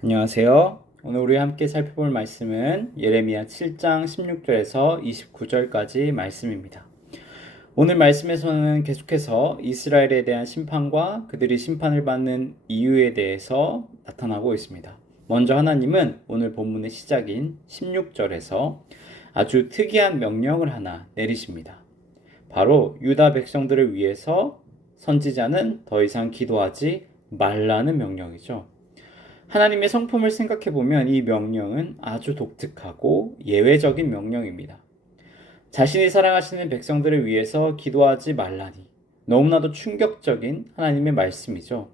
안녕하세요. 오늘 우리 함께 살펴볼 말씀은 예레미야 7장 16절에서 29절까지 말씀입니다. 오늘 말씀에서는 계속해서 이스라엘에 대한 심판과 그들이 심판을 받는 이유에 대해서 나타나고 있습니다. 먼저 하나님은 오늘 본문의 시작인 16절에서 아주 특이한 명령을 하나 내리십니다. 바로 유다 백성들을 위해서 선지자는 더 이상 기도하지 말라는 명령이죠. 하나님의 성품을 생각해 보면 이 명령은 아주 독특하고 예외적인 명령입니다. 자신이 사랑하시는 백성들을 위해서 기도하지 말라니 너무나도 충격적인 하나님의 말씀이죠.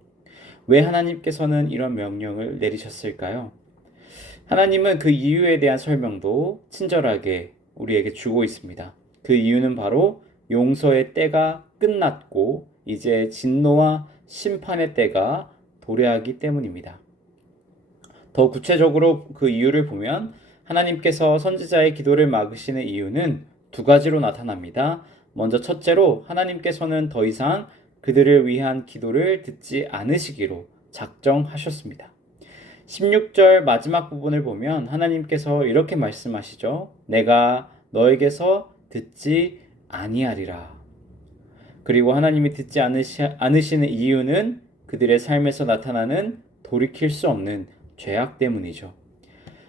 왜 하나님께서는 이런 명령을 내리셨을까요? 하나님은 그 이유에 대한 설명도 친절하게 우리에게 주고 있습니다. 그 이유는 바로 용서의 때가 끝났고 이제 진노와 심판의 때가 도래하기 때문입니다. 더 구체적으로 그 이유를 보면 하나님께서 선지자의 기도를 막으시는 이유는 두 가지로 나타납니다. 먼저 첫째로 하나님께서는 더 이상 그들을 위한 기도를 듣지 않으시기로 작정하셨습니다. 16절 마지막 부분을 보면 하나님께서 이렇게 말씀하시죠. 내가 너에게서 듣지 아니하리라. 그리고 하나님이 듣지 않으시는 이유는 그들의 삶에서 나타나는 돌이킬 수 없는 죄악 때문이죠.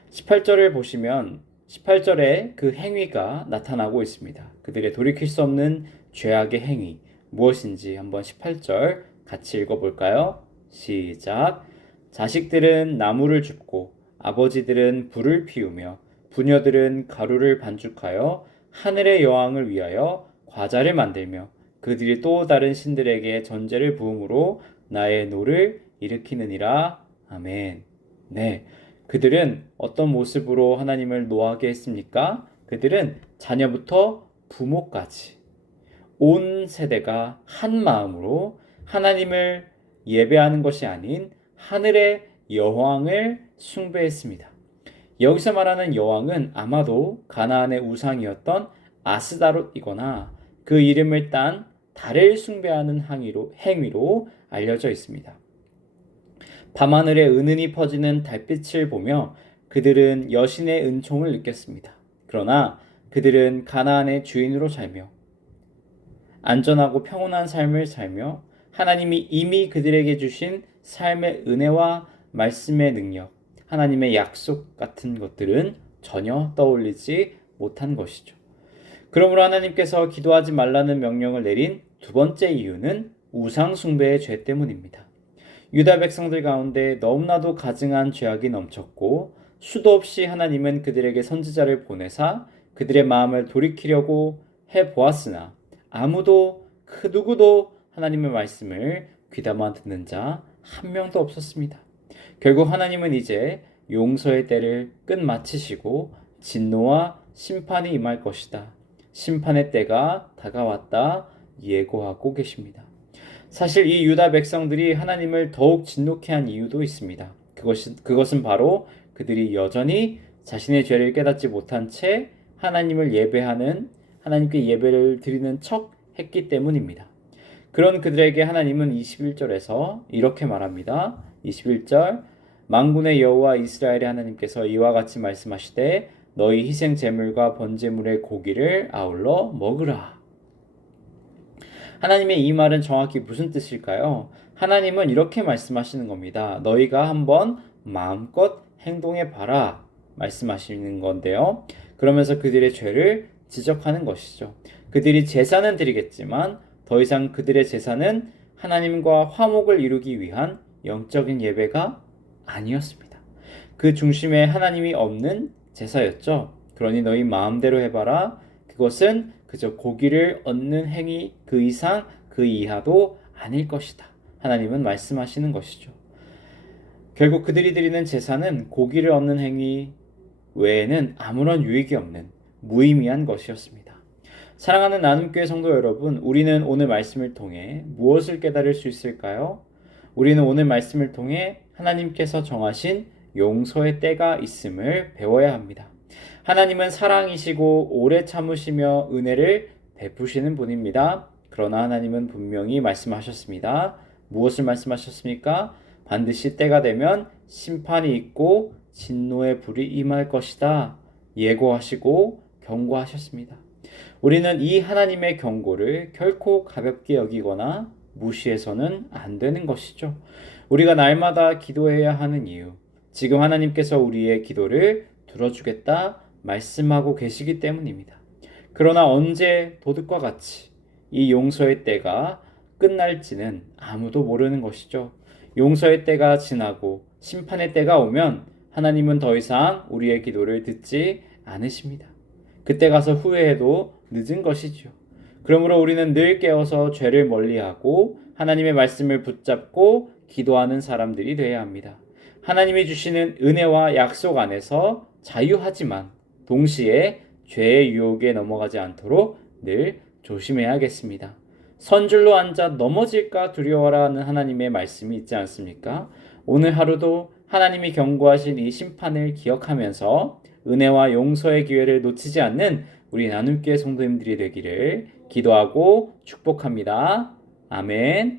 18절을 보시면 18절에 그 행위가 나타나고 있습니다. 그들의 돌이킬 수 없는 죄악의 행위 무엇인지 한번 18절 같이 읽어볼까요? 시작. 자식들은 나무를 줍고 아버지들은 불을 피우며 부녀들은 가루를 반죽하여 하늘의 여왕을 위하여 과자를 만들며 그들이 또 다른 신들에게 전제를 부음으로 나의 노를 일으키느니라. 아멘. 네, 그들은 어떤 모습으로 하나님을 노하게 했습니까? 그들은 자녀부터 부모까지 온 세대가 한 마음으로 하나님을 예배하는 것이 아닌 하늘의 여왕을 숭배했습니다. 여기서 말하는 여왕은 아마도 가나안의 우상이었던 아스다롯이거나 그 이름을 딴 달을 숭배하는 행위로 알려져 있습니다. 밤하늘에 은은히 퍼지는 달빛을 보며 그들은 여신의 은총을 느꼈습니다. 그러나 그들은 가나안의 주인으로 살며 안전하고 평온한 삶을 살며 하나님이 이미 그들에게 주신 삶의 은혜와 말씀의 능력, 하나님의 약속 같은 것들은 전혀 떠올리지 못한 것이죠. 그러므로 하나님께서 기도하지 말라는 명령을 내린 두 번째 이유는 우상 숭배의 죄 때문입니다. 유다 백성들 가운데 너무나도 가증한 죄악이 넘쳤고 수도 없이 하나님은 그들에게 선지자를 보내사 그들의 마음을 돌이키려고 해보았으나 아무도 그 누구도 하나님의 말씀을 귀담아 듣는 자 한 명도 없었습니다. 결국 하나님은 이제 용서의 때를 끝마치시고 진노와 심판이 임할 것이다. 심판의 때가 다가왔다 예고하고 계십니다. 사실 이 유다 백성들이 하나님을 더욱 진노케 한 이유도 있습니다. 그것은 바로 그들이 여전히 자신의 죄를 깨닫지 못한 채 하나님께 예배를 드리는 척 했기 때문입니다. 그런 그들에게 하나님은 21절에서 이렇게 말합니다. 21절 만군의 여호와 이스라엘의 하나님께서 이와 같이 말씀하시되 너희 희생 제물과 번제물의 고기를 아울러 먹으라. 하나님의 이 말은 정확히 무슨 뜻일까요? 하나님은 이렇게 말씀하시는 겁니다. 너희가 한번 마음껏 행동해 봐라 말씀하시는 건데요. 그러면서 그들의 죄를 지적하는 것이죠. 그들이 제사는 드리겠지만 더 이상 그들의 제사는 하나님과 화목을 이루기 위한 영적인 예배가 아니었습니다. 그 중심에 하나님이 없는 제사였죠. 그러니 너희 마음대로 해봐라. 그것은 그저 고기를 얻는 행위 그 이상 그 이하도 아닐 것이다. 하나님은 말씀하시는 것이죠. 결국 그들이 드리는 제사는 고기를 얻는 행위 외에는 아무런 유익이 없는 무의미한 것이었습니다. 사랑하는 나눔교회 성도 여러분, 우리는 오늘 말씀을 통해 무엇을 깨달을 수 있을까요? 우리는 오늘 말씀을 통해 하나님께서 정하신 용서의 때가 있음을 배워야 합니다. 하나님은 사랑이시고 오래 참으시며 은혜를 베푸시는 분입니다. 그러나 하나님은 분명히 말씀하셨습니다. 무엇을 말씀하셨습니까? 반드시 때가 되면 심판이 있고 진노의 불이 임할 것이다 예고하시고 경고하셨습니다. 우리는 이 하나님의 경고를 결코 가볍게 여기거나 무시해서는 안 되는 것이죠. 우리가 날마다 기도해야 하는 이유, 지금 하나님께서 우리의 기도를 들어주겠다 말씀하고 계시기 때문입니다. 그러나 언제 도둑과 같이 이 용서의 때가 끝날지는 아무도 모르는 것이죠. 용서의 때가 지나고 심판의 때가 오면 하나님은 더 이상 우리의 기도를 듣지 않으십니다. 그때 가서 후회해도 늦은 것이지요. 그러므로 우리는 늘 깨어서 죄를 멀리하고 하나님의 말씀을 붙잡고 기도하는 사람들이 되어야 합니다. 하나님이 주시는 은혜와 약속 안에서 자유하지만 동시에 죄의 유혹에 넘어가지 않도록 늘 조심해야겠습니다. 선줄로 앉아 넘어질까 두려워라는 하나님의 말씀이 있지 않습니까? 오늘 하루도 하나님이 경고하신 이 심판을 기억하면서 은혜와 용서의 기회를 놓치지 않는 우리 나눔교회 성도님들이 되기를 기도하고 축복합니다. 아멘.